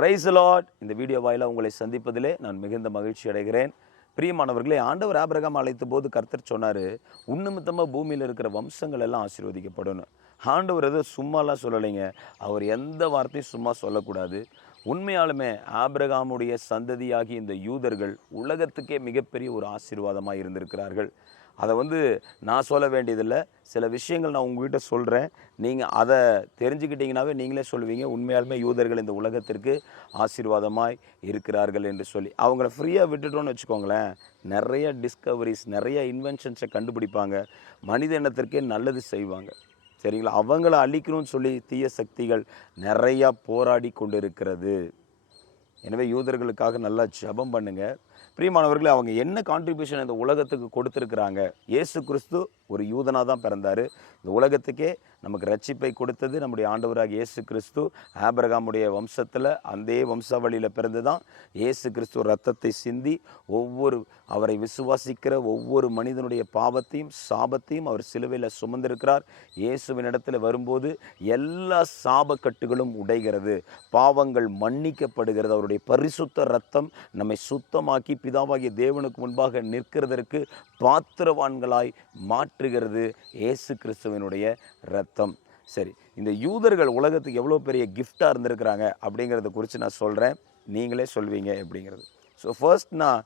Price Lord இந்த video வாயிலாக உங்களை சந்திப்பதிலே நான் மிகுந்த மகிழ்ச்சி அடைகிறேன். பிரியமானவர்களே ஆண்டவர் ஆபிரகாம் அழைத்த போது கர்த்தர் சொன்னார் உன்னிமித்தமாக பூமியில் இருக்கிற வம்சங்கள் எல்லாம் ஆசீர்வதிக்கப்படணும் ஆண்டவர் எதுவும் சும்மாலாம் சொல்லலைங்க. அவர் எந்த வார்த்தையும் சும்மா சொல்லக்கூடாது. உண்மையாலுமே ஆபிரகாமுடைய சந்ததியாகி இந்த யூதர்கள் உலகத்துக்கே மிகப்பெரிய ஒரு ஆசீர்வாதமாக இருந்திருக்கிறார்கள். அதை வந்து நான் சொல்ல வேண்டியதில்லை. சில விஷயங்கள் நான் உங்ககிட்ட சொல்கிறேன் நீங்கள் அதை தெரிஞ்சுக்கிட்டீங்கன்னாவே நீங்களே சொல்லுவீங்க. உண்மையாலுமே யூதர்கள் இந்த உலகத்திற்கு ஆசீர்வாதமாய் இருக்கிறார்கள் என்று சொல்லி. அவங்கள ஃப்ரீயாக விட்டுட்டோன்னு வச்சுக்கோங்களேன். நிறைய டிஸ்கவரிஸ் நிறைய இன்வென்ஷன்ஸை கண்டுபிடிப்பாங்க. மனித இனத்திற்கே நல்லது செய்வாங்க. சரிங்களா? அவங்கள அழிக்கணும்னு சொல்லி தீய சக்திகள் நிறையா போராடி கொண்டு இருக்கிறது எனவே யூதர்களுக்காக நல்லா ஜபம் பண்ணுங்க. பிரியமானவர்களே அவங்க என்ன கான்ட்ரிபியூஷன் இந்த உலகத்துக்கு கொடுத்துருக்குறாங்க? ஏசு கிறிஸ்து ஒரு யூதனாக தான் பிறந்தார். இந்த உலகத்துக்கே நமக்கு ரட்சிப்பை கொடுத்தது நம்முடைய ஆண்டவராக இயேசு கிறிஸ்து. ஆபிரகாமுடைய வம்சத்தில் அந்த வம்சாவளியில் பிறந்து தான் இயேசு கிறிஸ்து ரத்தத்தை சிந்தி ஒவ்வொரு அவரை விசுவாசிக்கிற ஒவ்வொரு மனிதனுடைய பாவத்தையும் சாபத்தையும் அவர் சிலுவையில் சுமந்திருக்கிறார். இயேசுவின் இடத்துல வரும்போது எல்லா சாபக்கட்டுகளும் உடைகிறது. பாவங்கள் மன்னிக்கப்படுகிறது. அவருடைய பரிசுத்த ரத்தம் நம்மை சுத்தமாக்கி பிதாவாகிய தேவனுக்கு முன்பாக நிற்கிறதற்கு பாத்திரவான்களாய் மாற்றுகிறது. இயேசு கிறிஸ்துவனுடைய அர்த்தம். சரி இந்த யூதர்கள் உலகத்துக்கு எவ்வளோ பெரிய கிஃப்டாக இருந்திருக்கிறாங்க அப்படிங்கிறத குறித்து நான் சொல்கிறேன் நீங்களே சொல்வீங்க அப்படிங்கிறது. ஸோ ஃபர்ஸ்ட் நான்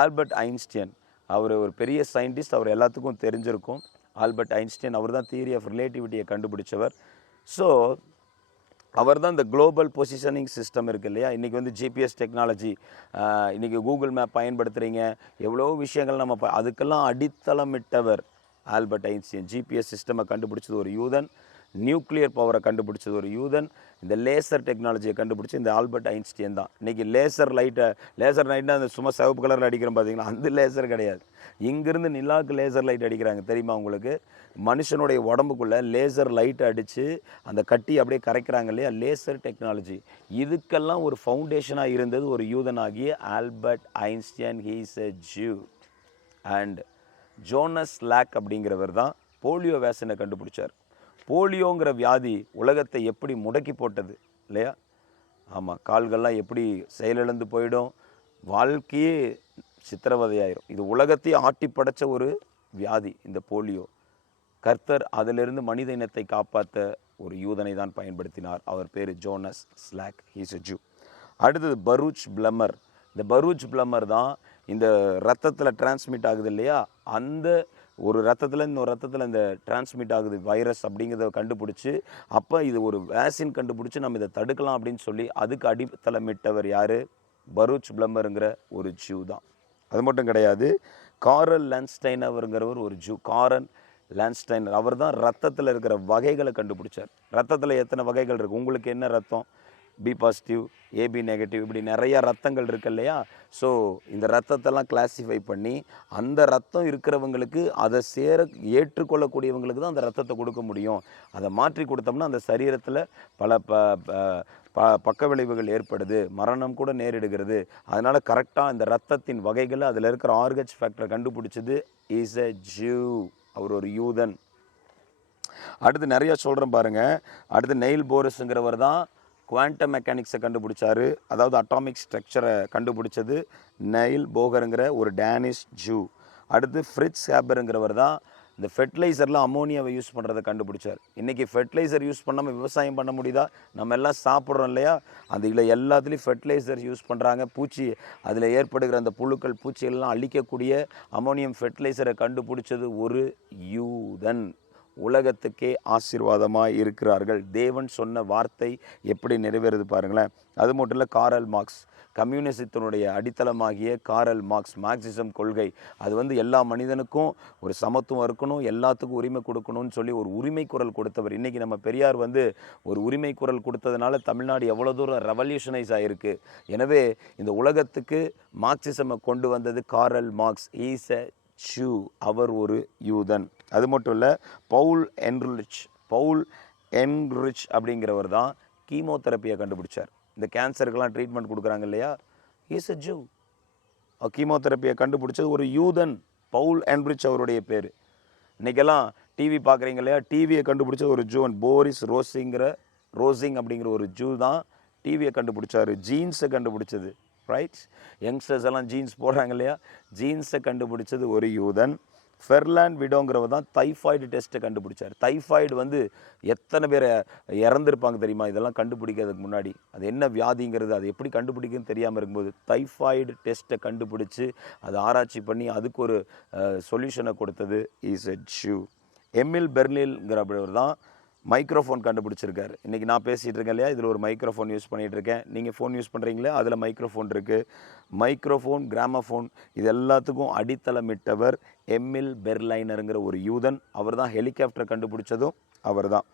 ஆல்பர்ட் ஐன்ஸ்டியன் அவர் ஒரு பெரிய சயின்டிஸ்ட் அவர் எல்லாத்துக்கும் தெரிஞ்சிருக்கும். ஆல்பர்ட் ஐன்ஸ்டைன் அவர் தான் தியரி ஆஃப் ரிலேட்டிவிட்டியை கண்டுபிடிச்சவர். ஸோ அவர் தான் இந்த குளோபல் பொசிஷனிங் சிஸ்டம் இருக்கு இல்லையா? இன்றைக்கி வந்து ஜிபிஎஸ் டெக்னாலஜி இன்றைக்கி கூகுள் மேப் பயன்படுத்துகிறீங்க எவ்வளோ விஷயங்கள் நம்ம ப- அதுக்கெல்லாம் அடித்தளமிட்டவர். ஆல்பர்ட் ஐன்ஸ்டீன் ஜிபிஎஸ் சிஸ்டமை கண்டுபிடிச்சது ஒரு யூதன் நியூக்ளியர் பவரை கண்டுபிடிச்சது ஒரு யூதன் இந்த லேசர் டெக்னாலஜியை கண்டுபிடிச்சி இந்த ஆல்பர்ட் ஐன்ஸ்டீன் தான். இன்றைக்கி லேசர் லைட்டை லேசர் லைட்னா அந்த சும்மா சிவப்பு கலரில் அடிக்கிறோம் பார்த்தீங்களா அந்த லேசர் கிடையாது. இங்கேருந்து நிலாவுக்கு லேசர் லைட் அடிக்கிறாங்க. தெரியுமா உங்களுக்கு? மனுஷனுடைய உடம்புக்குள்ளே லேசர் லைட் அடித்து அந்த கட்டி அப்படியே கரைக்கிறாங்க இல்லையா? Laser technology. இதுக்கெல்லாம் ஒரு ஃபவுண்டேஷனாக இருந்தது ஒரு யூதனாகிய Albert Einstein. He's a Jew and Jonas lakh அப்படிங்கிறவர் தான் போலியோ வேக்சினை கண்டுபிடிச்சார். போலியோங்கிற வியாதி உலகத்தை எப்படி முடக்கி போட்டது இல்லையா? ஆமாம் கால்கள்லாம் எப்படி செயலிழந்து போயிடும் வாழ்க்கையே சித்திரவதையாயிரும். இது உலகத்தையே ஆட்டி படைச்ச ஒரு வியாதி இந்த போலியோ. கர்த்தர் அதிலிருந்து மனித இனத்தை காப்பாற்ற ஒரு யூதனை தான் பயன்படுத்தினார். அவர் பேர் ஜோனஸ் ஸ்லாக் ஹீஸ் ஜூ அடுத்தது பரூச் பிளம்மர் இந்த பரூச் பிளம்மர் தான் இந்த ரத்தத்தில் டிரான்ஸ்மிட் ஆகுது இல்லையா? அந்த ஒரு ரத்தத்தில் இன்னொரு ரத்தத்தில் இந்த டிரான்ஸ்மிட் ஆகுது வைரஸ் அப்படிங்கிறத கண்டுபிடிச்சி அப்போ இது ஒரு வேக்சின் கண்டுபிடிச்சி நம்ம இதை தடுக்கலாம் அப்படின்னு சொல்லி அதுக்கு அடித்தளமிட்டவர் யார்? பரூச் பிளம்பருங்கிற ஒரு ஜூ தான். அது மட்டும் கிடையாது காரல் லான்ஸ்டைன் அவருங்கிறவர் ஒரு ஜூ. காரன் லன்ஸ்டைனர் அவர் தான் ரத்தத்தில் இருக்கிற வகைகளை கண்டுபிடிச்சார். ரத்தத்தில் எத்தனை வகைகள் இருக்குது உங்களுக்கு என்ன ரத்தம்? பி பாசிட்டிவ் ஏபி நெகட்டிவ் இப்படி நிறைய ரத்தங்கள் இருக்கு இல்லையா? ஸோ இந்த ரத்தத்தெல்லாம் கிளாஸிஃபை பண்ணி அந்த ரத்தம் இருக்கிறவங்களுக்கு அதை சேர ஏற்றுக்கொள்ளக்கூடியவங்களுக்கு தான் அந்த ரத்தத்தை கொடுக்க முடியும். அதை மாற்றி கொடுத்தோம்னா அந்த சரீரத்தில் பல ப ப- ப பக்க விளைவுகள் ஏற்படுது. மரணம் கூட நேரிடுகிறது. அதனால் கரெக்டாக இந்த ரத்தத்தின் வகைகளை அதில் இருக்கிற ஆர்கச் ஃபேக்டரை கண்டுபிடிச்சது இஸ் எ ஜூ அவர் ஒரு யூதன். அடுத்து நிறையா சொல்கிறேன் பாருங்கள் அடுத்து நெயில் போரஸுங்கிறவர் தான் குவாண்டம் மெக்கானிக்ஸை கண்டுபிடிச்சாரு. அதாவது அட்டாமிக் ஸ்ட்ரக்சரை கண்டுபிடிச்சது நெயில் போகருங்கிற ஒரு டேனிஷ் ஜூ. அடுத்து ஃப்ரிட்ஸ் ஹேபருங்கிறவர் தான் இந்த ஃபெர்டிலைசரில் அமோனியாவை யூஸ் பண்ணுறதை கண்டுபிடிச்சார். இன்றைக்கி ஃபெர்டிலைசர் யூஸ் பண்ணாமல் விவசாயம் பண்ண முடியுதா? நம்ம எல்லாம் சாப்பிட்றோம் இல்லையா? அந்த இதில் எல்லாத்துலேயும் ஃபெர்டிலைசர் யூஸ் பண்ணுறாங்க பூச்சி அதில் ஏற்படுகிற அந்த புழுக்கள் பூச்சிகள்லாம் அழிக்கக்கூடிய அமோனியம் ஃபெர்டிலைசரை கண்டுபிடிச்சது ஒரு யூதன். உலகத்துக்கே ஆசீர்வாதமாக இருக்கிறார்கள். தேவன் சொன்ன வார்த்தை எப்படி நிறைவேறுது பாருங்களேன். அது மட்டும் இல்லை காரல் மார்க்ஸ். கம்யூனிசத்தினுடைய அடித்தளமாகிய காரல் மார்க்ஸ் மார்க்சிசம் கொள்கை. அது வந்து எல்லா மனிதனுக்கும் ஒரு சமத்துவம் இருக்கணும் எல்லாத்துக்கும் உரிமை கொடுக்கணும்னு சொல்லி ஒரு உரிமை குரல் கொடுத்தவர். இன்றைக்கி நம்ம பெரியார் வந்து ஒரு உரிமை குரல் கொடுத்ததுனால தமிழ்நாடு எவ்வளோ தூரம் ரெவல்யூஷனைஸ் ஆகிருக்கு எனவே இந்த உலகத்துக்கு மார்க்சிசமை கொண்டு வந்தது Karl Marx. Is a Jew அவர் ஒரு யூதன். அது மட்டும் இல்லை பவுல் என்ரிச் பவுல் என்ரிச் அப்படிங்கிறவர் தான் கீமோதெரப்பியை கண்டுபிடிச்சார். இந்த கேன்சருக்கெல்லாம் ட்ரீட்மெண்ட் கொடுக்குறாங்க இல்லையா? இஸ் அ ஜூ கீமோதெரப்பியை கண்டுபிடிச்சது ஒரு யூதன் பவுல் என்ரிச் அவருடைய பேர். இன்றைக்கெல்லாம் டிவி பார்க்குறீங்க இல்லையா? டிவியை கண்டுபிடிச்சது ஒரு ஜூவன் போரிஸ் ரோசிங்கிற ரோசிங் அப்படிங்கிற ஒரு ஜூ தான் டிவியை கண்டுபிடிச்சாரு. ஜீன்ஸை கண்டுபிடிச்சது ரைட் யங்ஸ்டர்ஸ் எல்லாம் ஜீன்ஸ் போடுறாங்க இல்லையா? ஜீன்ஸை கண்டுபிடிச்சது ஒரு யூதன். ஃபெர்லாண்ட் விடோங்கிறவ தான் தைஃபாய்டு டெஸ்ட்டை கண்டுபிடிச்சார். தைஃபாய்டு வந்து எத்தனை பேர் இறந்துருப்பாங்க தெரியுமா? இதெல்லாம் கண்டுபிடிக்கிறதுக்கு முன்னாடி. அது என்ன வியாதிங்கிறது அது எப்படி கண்டுபிடிக்குன்னு தெரியாமல் இருக்கும்போது தைஃபாய்டு டெஸ்ட்டை கண்டுபிடிச்சி அதை ஆராய்ச்சி பண்ணி அதுக்கு ஒரு சொல்யூஷனை கொடுத்தது. இஸ் எட் ஷூ எம்எல் பெர்லில்ங்கிறவர் தான் மைக்ரோஃபோன் கண்டுபிடிச்சிருக்காரு. இன்றைக்கி நான் பேசிகிட்டு இருக்கேன் இல்லையா? இதில் ஒரு மைக்ரோஃபோன் யூஸ் பண்ணிகிட்டு இருக்கேன் நீங்கள் ஃபோன் யூஸ் பண்ணுறீங்களே அதில் மைக்ரோஃபோன் இருக்குது மைக்ரோஃபோன் கிராமஃபோன் இது எல்லாத்துக்கும் அடித்தளமிட்டவர் எம்எல் பெர்லைனருங்கிற ஒரு யூதன். அவர் தான் ஹெலிகாப்டர் கண்டுபிடிச்சதும் அவர் தான்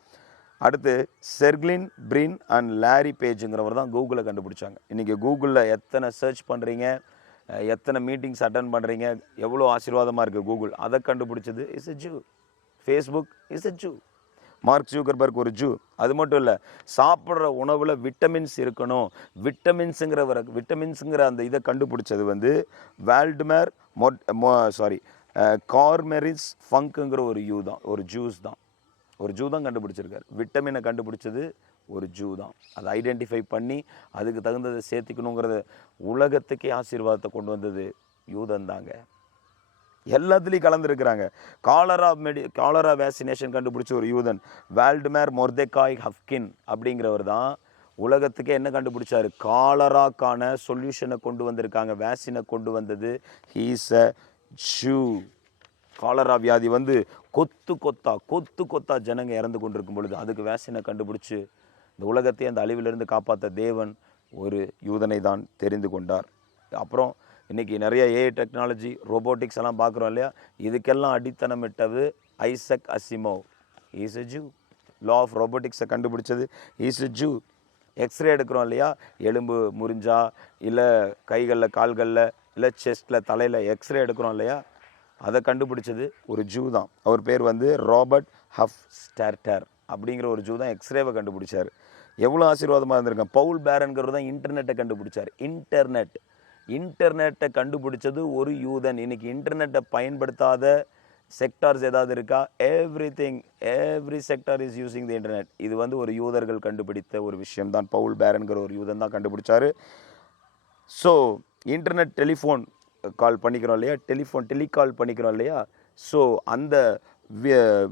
அடுத்து செர்க்லின் பிரின் அண்ட் லாரி பேஜுங்கிறவர் தான் கூகுளை கண்டுபிடிச்சாங்க. இன்றைக்கி கூகுளில் எத்தனை சர்ச் பண்ணுறீங்க எத்தனை மீட்டிங்ஸ் அட்டன் பண்ணுறீங்க எவ்வளோ ஆசீர்வாதமாக இருக்குது கூகுள்? அதை கண்டுபிடிச்சது is a Jew Facebook is a Jew Mark Zuckerberg ஒரு ஜூ. அது மட்டும் இல்லை சாப்பிட்ற உணவில் விட்டமின்ஸ் இருக்கணும். விட்டமின்ஸுங்கிற விட்டமின்ஸுங்கிற அந்த இதை கண்டுபிடிச்சது வந்து வேல்டுமேர் மொட் சாரி கார்மெரிஸ் ஃபங்க்குங்கிற ஒரு யூ தான் ஒரு ஜூஸ் தான். ஒரு ஜூ தான் கண்டுபிடிச்சிருக்காரு. விட்டமினை கண்டுபிடிச்சது ஒரு ஜூ தான். அதை ஐடென்டிஃபை பண்ணி அதுக்கு தகுந்ததை சேர்த்திக்கணுங்கிறத உலகத்துக்கே ஆசீர்வாதத்தை கொண்டு வந்தது யூதன் தாங்க. எல்லாத்துலேயும் கலந்துருக்கிறாங்க. காலரா மெடி காலரா வேக்சினேஷன் கண்டுபிடிச்ச ஒரு யூதன் வேல்டுமேர் மொர்தெக்காய் ஹப்கின் அப்படிங்கிறவர் தான் உலகத்துக்கே என்ன கண்டுபிடிச்சாரு? காலராக்கான சொல்யூஷனை கொண்டு வந்திருக்காங்க வேக்சினை கொண்டு வந்தது. ஹீஸ் அ ஜூ காலரா வியாதி வந்து கொத்து கொத்தா கொத்து கொத்தா ஜனங்க இறந்து கொண்டிருக்கும் பொழுது அதுக்கு வேக்சினை கண்டுபிடிச்சு இந்த உலகத்தை அந்த அழிவிலிருந்து காப்பாற்ற தேவன் ஒரு யூதனை தான் தெரிந்து கொண்டார். அப்புறம் இன்றைக்கி நிறைய ஏஐ டெக்னாலஜி ரோபோட்டிக்ஸ் எல்லாம் பார்க்குறோம் இல்லையா? இதுக்கெல்லாம் அடித்தனமிட்டது Isaac Asimov. Is a Jew law of ரோபோட்டிக்ஸை கண்டுபிடிச்சது. ஈஸ் எ ஜூ எக்ஸ்ரே எடுக்கிறோம் இல்லையா? எலும்பு முறிஞ்சா இல்லை கைகளில் கால்களில் இல்லை செஸ்ட்டில் தலையில் எக்ஸ்ரே எடுக்கிறோம் இல்லையா? அதை கண்டுபிடிச்சது ஒரு ஜூ தான். அவர் பேர் வந்து ராபர்ட் ஹஃப் ஸ்டார்டர் அப்படிங்கிற ஒரு ஜூ தான் எக்ஸ்ரேவை கண்டுபிடிச்சார். எவ்வளோ ஆசீர்வாதமாக இருந்திருக்கேன் பவுல் பேரன்கிறது தான் இன்டர்நெட்டை கண்டுபிடிச்சார். இன்டர்நெட் இன்டர்நெட்டை கண்டுபிடிச்சது ஒரு யூதன். இன்னைக்கு இன்டர்நெட்டை பயன்படுத்தாத செக்டார்ஸ் ஏதாவது இருக்கா? Everything every sector is using the internet இது வந்து ஒரு யூதர்கள் கண்டுபிடித்த ஒரு விஷயம் தான் பவுல் பேரன்கிற ஒரு யூதன் தான் கண்டுபிடிச்சாரு. ஸோ இன்டர்நெட் டெலிஃபோன் கால் பண்ணிக்கிறோம் இல்லையா? டெலிஃபோன் டெலிகால் பண்ணிக்கிறோம் இல்லையா? ஸோ அந்த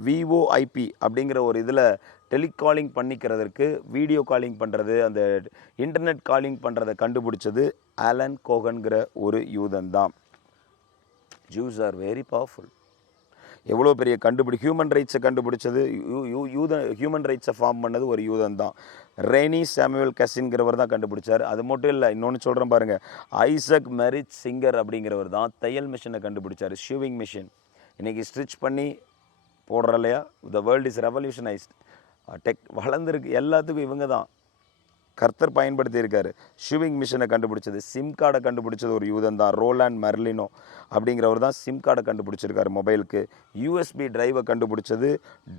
விஓஐபி அப்படிங்கிற ஒரு இதில் டெலிகாலிங் பண்ணிக்கிறதற்கு வீடியோ காலிங் பண்ணுறது அந்த இன்டர்நெட் காலிங் பண்ணுறதை கண்டுபிடிச்சது ஆலன் கோகன்கிற ஒரு யூதன் தான் ஜூஸ் ஆர் வெரி பவர்ஃபுல் எவ்வளோ பெரிய கண்டுபிடி ஹியூமன் ரைட்ஸை கண்டுபிடிச்சது யூ- யூ- யூத ஹியூமன் ரைட்ஸை ஃபார்ம் பண்ணது ஒரு யூதன் தான் ரெய்னி சாமுவல் கசின்கிறவர் தான் கண்டுபிடிச்சார். அது மட்டும் இல்லை இன்னொன்று சொல்கிறேன் பாருங்கள் ஐசக் மெரிட் சிங்கர் அப்படிங்கிறவர் தான் தையல் மிஷினை கண்டுபிடிச்சார் ஷூவிங் மிஷின் இன்றைக்கி ஸ்டிச் பண்ணி போடுற இல்லையா? The world is revolutionised tech வளர்ந்துருக்கு. எல்லாத்துக்கும் இவங்க தான். கர்த்தர் பயன்படுத்தியிருக்காரு. ஷிவிங் ஷூவிங் மிஷினை கண்டுபிடிச்சது. சிம் கார்டை கண்டுபிடிச்சது ஒரு யூதன் தான் ரோலாண்ட் மெர்லினோ அப்படிங்கிறவர் தான் சிம் கார்டை கண்டுபிடிச்சிருக்காரு மொபைலுக்கு. யூஎஸ்பி டிரைவை கண்டுபிடிச்சது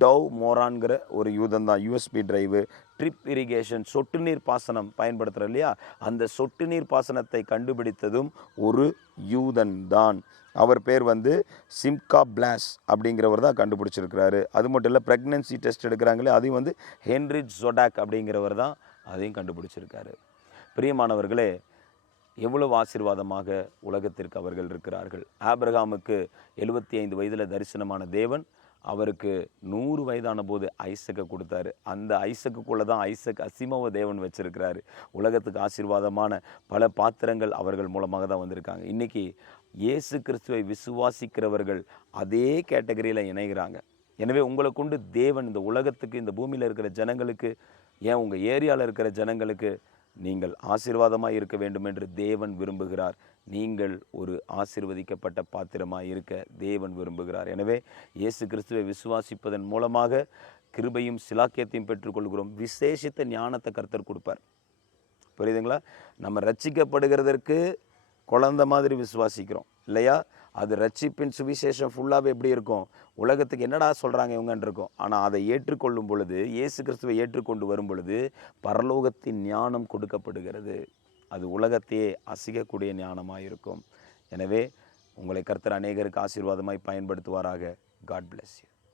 டவ் மோரான்கிற ஒரு யூதன் தான் யூஎஸ்பி டிரைவு ட்ரிப் இரிகேஷன் சொட்டு நீர் பாசனம் பயன்படுத்துகிறோம் இல்லையா? அந்த சொட்டு நீர் பாசனத்தை கண்டுபிடித்ததும் ஒரு யூதன் தான். அவர் பேர் வந்து சிம்கா பிளாஸ் அப்படிங்கிறவர் தான் கண்டுபிடிச்சிருக்கிறாரு. அது மட்டும் இல்லை ப்ரெக்னென்சி டெஸ்ட் எடுக்கிறாங்களே அதையும் வந்து ஹென்ரிட் ஜொடாக் அப்படிங்கிறவர் தான் அதையும் கண்டுபிடிச்சிருக்காரு. பிரியமானவர்களே எவ்வளவு ஆசீர்வாதமாக உலகத்திற்கு அவர்கள் இருக்கிறார்கள். ஆபிரகாமுக்கு எழுபத்தி ஐந்து வயதில் தரிசனமான தேவன் அவருக்கு நூறு வயதான போது ஐசக்கை கொடுத்தாரு. அந்த ஐசக்குள்ளே தான் ஐசக் அசிமவ தேவன் வச்சிருக்கிறாரு. உலகத்துக்கு ஆசீர்வாதமான பல பாத்திரங்கள் அவர்கள் மூலமாக தான் வந்திருக்காங்க. இன்றைக்கி இயேசு கிறிஸ்துவை விசுவாசிக்கிறவர்கள் அதே கேட்டகரியில் இணைகிறாங்க. எனவே உங்களை கொண்டு தேவன் இந்த உலகத்துக்கு இந்த பூமியில் இருக்கிற ஜனங்களுக்கு ஏன் உங்கள் ஏரியாவில் இருக்கிற ஜனங்களுக்கு நீங்கள் ஆசீர்வாதமாக இருக்க வேண்டும் என்று தேவன் விரும்புகிறார்? நீங்கள் ஒரு ஆசிர்வதிக்கப்பட்ட பாத்திரமாக இருக்க தேவன் விரும்புகிறார். எனவே இயேசு கிறிஸ்துவை விசுவாசிப்பதன் மூலமாக கிருபையும் சிலாக்கியத்தையும் பெற்றுக்கொள்கிறோம். விசேஷித்த ஞானத்தை கர்த்தர் கொடுப்பார். புரியுதுங்களா? நம்ம ரட்சிக்கப்படுகிறதற்கு குழந்த மாதிரி விசுவாசிக்கிறோம். இல்லையா? அது ரட்சிப்பின் சுவிசேஷம் ஃபுல்லாகவே எப்படி இருக்கும்? உலகத்துக்கு என்னடா சொல்கிறாங்க இவங்கன்னு இருக்கும் ஆனால் அதை ஏற்றுக்கொள்ளும் பொழுது இயேசு கிறிஸ்துவை ஏற்றுக்கொண்டு வரும் பொழுது பரலோகத்தின் ஞானம் கொடுக்கப்படுகிறது. அது உலகத்தையே அசிக்கக்கூடிய ஞானமாக இருக்கும் எனவே உங்களை கர்த்தர் அநேகருக்கு ஆசீர்வாதமாய் பயன்படுத்துவாராக. God bless you